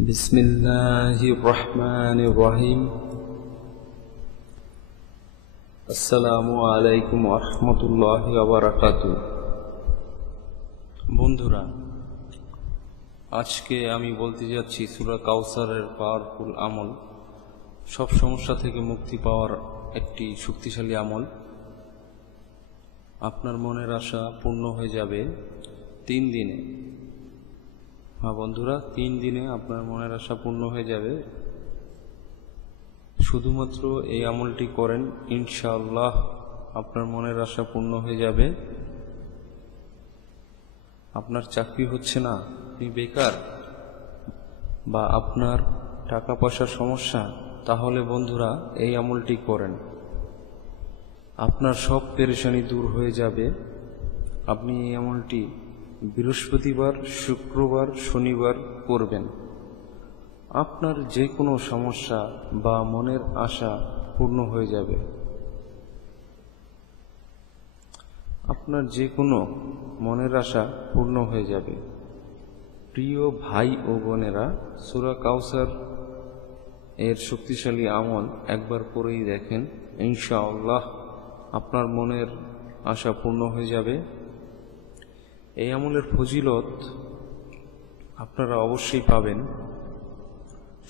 بسم الله الرحمن الرحيم السلام عليكم ورحمة الله وبركاته বন্ধুরা আজকে আমি বলতে যাচ্ছি সুরা কাউসারের পাওয়ারফুল আমল সব সমস্যা থেকে মুক্তি পাওয়ার একটি শক্তিশালী আমল আপনার মনের আশা পূর্ণ হয়ে যাবে তিন দিনে হ্যাঁ বন্ধুরা, তিন দিনে আপনার মনের আশা পূর্ণ হয়ে যাবে। শুধুমাত্র এই আমলটি করেন, ইনশাআল্লাহ আপনার মনের আশা পূর্ণ হয়ে যাবে। আপনার চাকরি হচ্ছে না, আপনি বেকার বা আপনার টাকা পয়সার সমস্যা, তাহলে বন্ধুরা এই আমলটি করেন। আপনার সব পেরেশানি দূর হয়ে যাবে। আপনি এই আমলটি বৃহস্পতিবার, শুক্রবার, শনিবার করবেন আপনার যে কোনো সমস্যা বা মনের আশা পূর্ণ হয়ে যাবে। আপনার যে কোনো মনের আশা পূর্ণ হয়ে যাবে। প্রিয় ভাই ও বোনেরা, সুরা কাউসার এর শক্তিশালী আমল একবার করেই দেখেন, ইনশাআল্লাহ আপনার মনের আশা পূর্ণ হয়ে যাবে। এই আমলের ফজিলত আপনারা অবশ্যই পাবেন।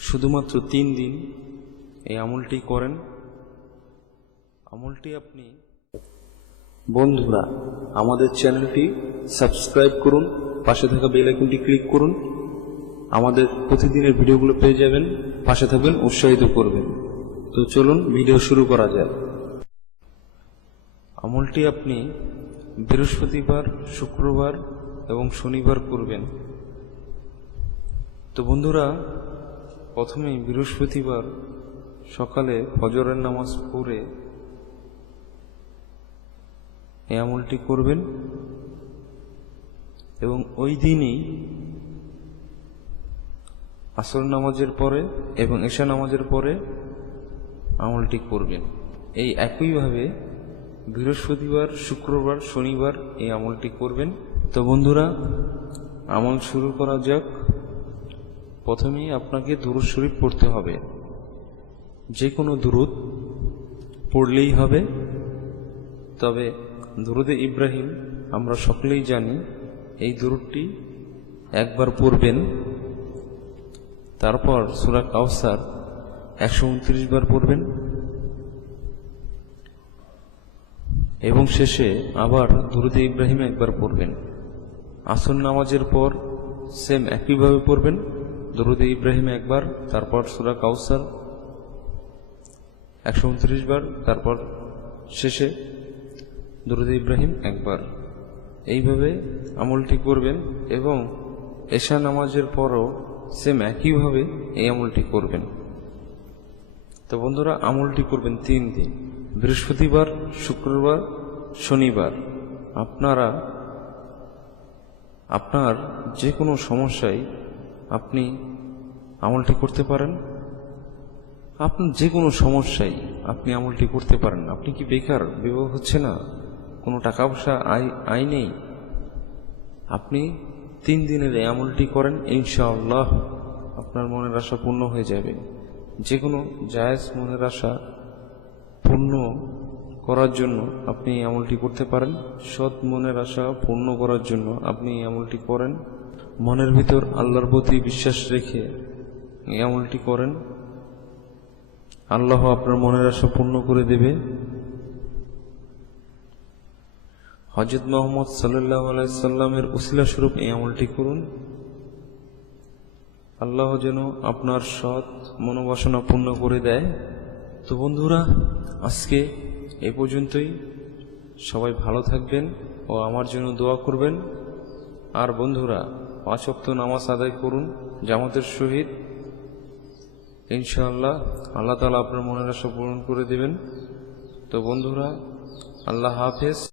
শুধুমাত্র তিন দিন এই আমলটি করেন। আমলটি আপনি বন্ধুরা, আমাদের চ্যানেলটি সাবস্ক্রাইব করুন, পাশে থাকা বেল আইকনটি ক্লিক করুন। আমাদের প্রতিদিনের ভিডিওগুলো পেয়ে যাবেন, পাশে থাকবেন, উৎসাহিত করবেন। তো চলুন, ভিডিও শুরু করা যায় আমলটি আপনি বৃহস্পতিবার, শুক্রবার এবং শনিবার করবেন তো বন্ধুরা, প্রথমেই বৃহস্পতিবার সকালে ফজরের নামাজ পড়ে এই আমলটি করবেন এবং ওই দিনই আসর নামাজের পরে এবং এশা নামাজের পরে আমলটি করবেন। এই একইভাবে বৃহস্পতিবার, শুক্রবার, শনিবার এই আমলটি করবেন। তো বন্ধুরা, আমল শুরু করা যাক। প্রথমেই আপনাকে দুরুদ শরীফ পড়তে হবে। যে কোনো দুরুদ পড়লেই হবে। তবে দুরুদে ইব্রাহিম, আমরা সকলেই জানি, এই দুরুদটি একবার পড়বেন। তারপর সুরা কাউসার একশো উনত্রিশ বার পড়বেন। এবং শেষে আবার দুরুদে ইব্রাহিম একবার পড়বেন। আসন নামাজের পর সেম একইভাবে পড়বেন। দরুদে ইব্রাহিম একবার, তারপর সুরা কাউসার একশো উনত্রিশ বার, তারপর শেষে দরুদে ইব্রাহিম একবার। এইভাবে আমলটি করবেন এবং এশা নামাজের পরও সেম একইভাবে এই আমলটি করবেন। তো বন্ধুরা, আমলটি করবেন তিন দিন। বৃহস্পতিবার, শুক্রবার, শনিবার। আপনারা, আপনার যে কোনো সমস্যায় আপনি আমলটি করতে পারেন। আপনার যে কোনো সমস্যায় আপনি আমলটি করতে পারেন। আপনি কি বেকার, বিবাহ হচ্ছে না, কোনো টাকা পয়সা আয় নেই? আপনি তিন দিনের এই আমলটি করেন, ইনশাআল্লাহ আপনার মনের আশা পূর্ণ হয়ে যাবে। যে কোনো জায়েজ মনের আশা পূর্ণ করার জন্য আপনি আমলটি করতে পারেন। সৎ মনের আশা পূর্ণ করার জন্য আপনি আমলটি করেন। মনের ভিতর আল্লাহর প্রতি বিশ্বাস রেখে এই আমলটি করেন। আল্লাহ আপনার মনের আশা পূর্ণ করে দেবে। হজরত মোহাম্মদ সাল্লাহ আলাইসাল্লামের উসিলা স্বরূপ এই আমলটি করুন। আল্লাহ যেন আপনার সৎ মনোবাসনা পূর্ণ করে দেয়। তো বন্ধুরা আজকে এ পর্যন্তই। সবাই ভালো থাকবেন ও আমার জন্য দোয়া করবেন। আর বন্ধুরা, পাঁচ অক্ত নামাজ আদায় করুন, জামাতের সহিত। ইনশাআল্লাহ, আল্লাহ তালা আপনার মনের আশা পূরণ করে দেবেন। তো বন্ধুরা, আল্লাহ হাফেজ।